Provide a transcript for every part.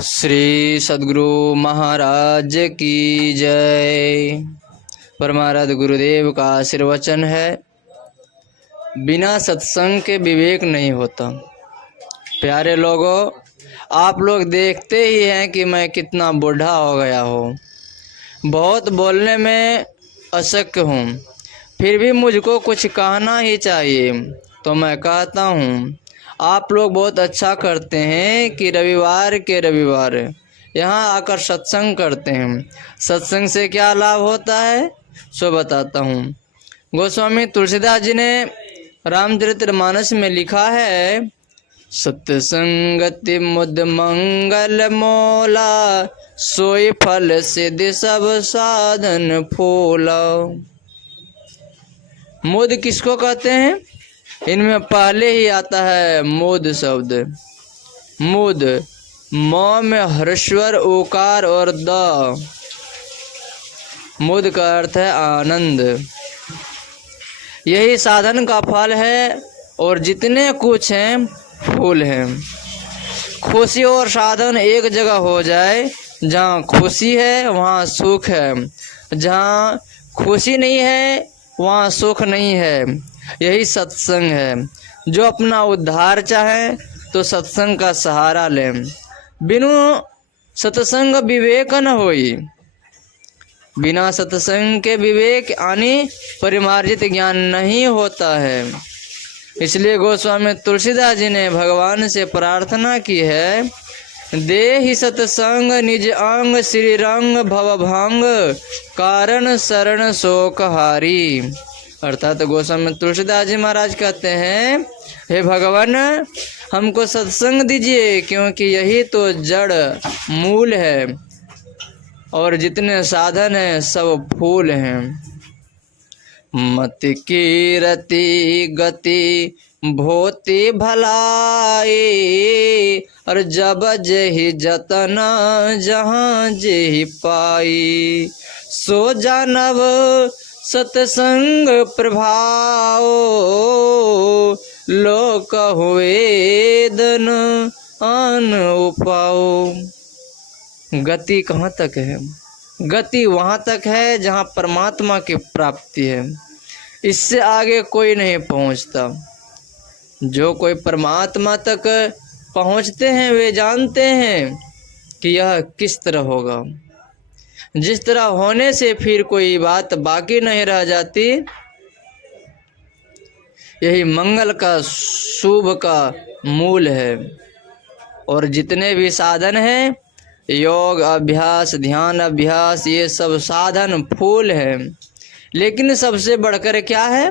श्री सद्गुरु महाराज की जय। परमाराध्य गुरुदेव का आशीर्वचन है, बिना सत्संग के विवेक नहीं होता। प्यारे लोगों, आप लोग देखते ही हैं कि मैं कितना बूढ़ा हो गया हूँ, बहुत बोलने में अशक्त हूँ, फिर भी मुझको कुछ कहना ही चाहिए तो मैं कहता हूँ। आप लोग बहुत अच्छा करते हैं कि रविवार के रविवार यहाँ आकर सत्संग करते हैं। सत्संग से क्या लाभ होता है सो बताता हूँ। गोस्वामी तुलसीदास जी ने रामचरितमानस में लिखा है, सत्संगति मुद मंगल मोला, सोई फल सिद्धि सब साधन फूला। मुद किसको कहते हैं? इनमें पहले ही आता है मोद शब्द। मुद, म में ह्रस्वर उकार और द। मुद का अर्थ है आनंद। यही साधन का फल है और जितने कुछ हैं फूल हैं। खुशी और साधन एक जगह हो जाए, जहाँ खुशी है वहाँ सुख है, जहाँ खुशी नहीं है वहाँ सुख नहीं है। यही सत्संग है। जो अपना उद्धार चाहे तो सत्संग का सहारा लें। बिनु सत्संग विवेक न होई। बिना सत्संग के विवेक यानी परिमार्जित ज्ञान नहीं होता है। इसलिए गोस्वामी तुलसीदास जी ने भगवान से प्रार्थना की है, देहि सत्संग निज अंग श्री रंग भवभंग, कारण शरण शोक हारी। अर्थात गोस्वामी तुलसीदास जी महाराज कहते हैं, हे भगवान हमको सत्संग दीजिए, क्योंकि यही तो जड़ मूल है और जितने साधन हैं सब फूल हैं। मति कीरति गति भोति भलाई, और जब जेहि जतन जहाँ जेहि पाई, सो जानव सत्संग प्रभाव, लोक वेदन अन उपाओ। गति कहाँ तक है? गति वहाँ तक है जहाँ परमात्मा की प्राप्ति है। इससे आगे कोई नहीं पहुँचता। जो कोई परमात्मा तक पहुँचते हैं वे जानते हैं कि यह किस तरह होगा। जिस तरह होने से फिर कोई बात बाकी नहीं रह जाती। यही मंगल का शुभ का मूल है। और जितने भी साधन हैं, योग अभ्यास ध्यान अभ्यास, ये सब साधन फूल है। लेकिन सबसे बढ़कर क्या है?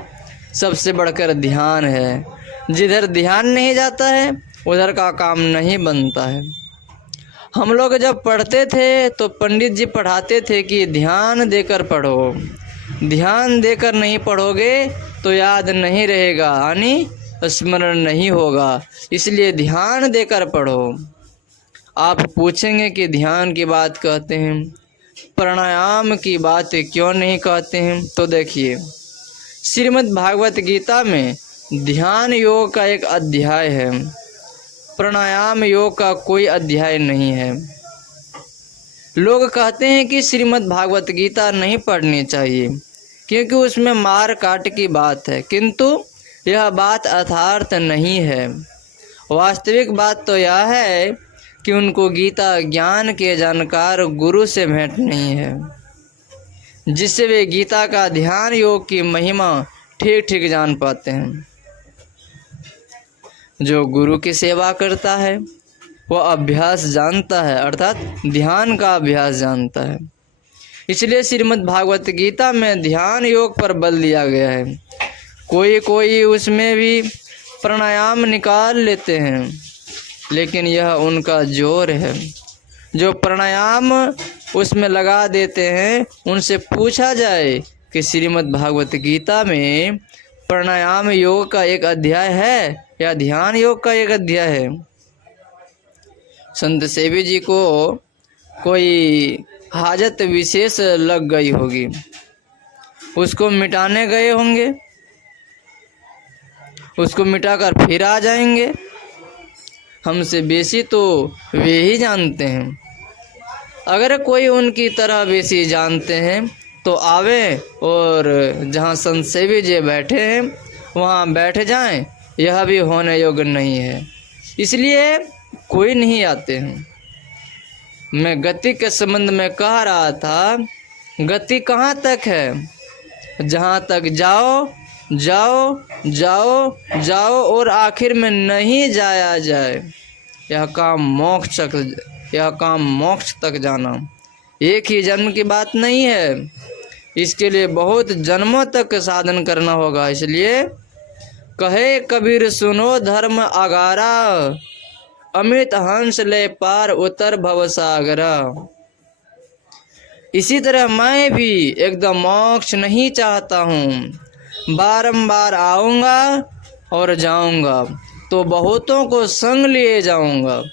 सबसे बढ़कर ध्यान है। जिधर ध्यान नहीं जाता है उधर का काम नहीं बनता है। हम लोग जब पढ़ते थे तो पंडित जी पढ़ाते थे कि ध्यान देकर पढ़ो। ध्यान देकर नहीं पढ़ोगे तो याद नहीं रहेगा, यानी स्मरण नहीं होगा। इसलिए ध्यान देकर पढ़ो। आप पूछेंगे कि ध्यान की बात कहते हैं, प्राणायाम की बात क्यों नहीं कहते हैं? तो देखिए, श्रीमद् भागवत गीता में ध्यान योग का एक अध्याय है, प्राणायाम योग का कोई अध्याय नहीं है। लोग कहते हैं कि श्रीमद् भागवत गीता नहीं पढ़नी चाहिए क्योंकि उसमें मार काट की बात है, किंतु यह बात यथार्थ नहीं है। वास्तविक बात तो यह है कि उनको गीता ज्ञान के जानकार गुरु से भेंट नहीं है, जिससे वे गीता का ध्यान योग की महिमा ठीक ठीक जान पाते हैं। जो गुरु की सेवा करता है वह अभ्यास जानता है, अर्थात ध्यान का अभ्यास जानता है। इसलिए श्रीमद् भागवत गीता में ध्यान योग पर बल दिया गया है। कोई कोई उसमें भी प्राणायाम निकाल लेते हैं, लेकिन यह उनका जोर है। जो प्राणायाम उसमें लगा देते हैं उनसे पूछा जाए कि श्रीमद् भागवत गीता में प्राणायाम योग का एक अध्याय है या ध्यान योग का एक अध्याय है? संत सेवी जी को कोई हाजत विशेष लग गई होगी, उसको मिटाने गए होंगे, उसको मिटाकर फिर आ जाएंगे। हमसे बेसी तो वे ही जानते हैं। अगर कोई उनकी तरह बेसी जानते हैं तो आवे और जहाँ संत सेवी जी बैठे हैं वहाँ बैठ जाएं, यह भी होने योग्य नहीं है, इसलिए कोई नहीं आते हैं। मैं गति के संबंध में कह रहा था, गति कहाँ तक है? जहाँ तक जाओ जाओ जाओ जाओ और आखिर में नहीं जाया जाए, यह काम मोक्ष तक जाना। एक ही जन्म की बात नहीं है, इसके लिए बहुत जन्मों तक साधन करना होगा। इसलिए कहे कबीर सुनो धर्म आगारा, अमृत हंस ले पार उतर भवसागरा। इसी तरह मैं भी एकदम मोक्ष नहीं चाहता हूँ, बारंबार आऊँगा और जाऊँगा तो बहुतों को संग लिए जाऊँगा।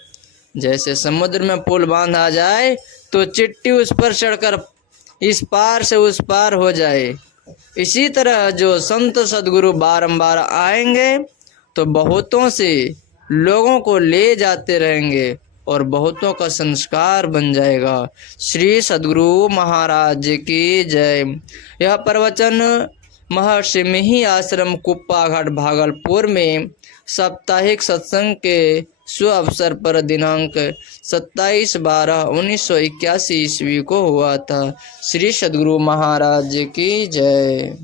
जैसे समुद्र में पुल बांधा जाए तो चिट्टी उस पर चढ़कर इस पार से उस पार हो जाए, इसी तरह जो संत सद्गुरु बारंबार आएंगे तो बहुतों से लोगों को ले जाते रहेंगे और बहुतों का संस्कार बन जाएगा। श्री सद्गुरु महाराज की जय। यह प्रवचन महर्षि मिहि आश्रम कुप्पा घाट भागलपुर में साप्ताहिक सत्संग के शुभ अवसर पर दिनांक 27/12/1981 ईस्वी को हुआ था। श्री सद्गुरु महाराज की जय।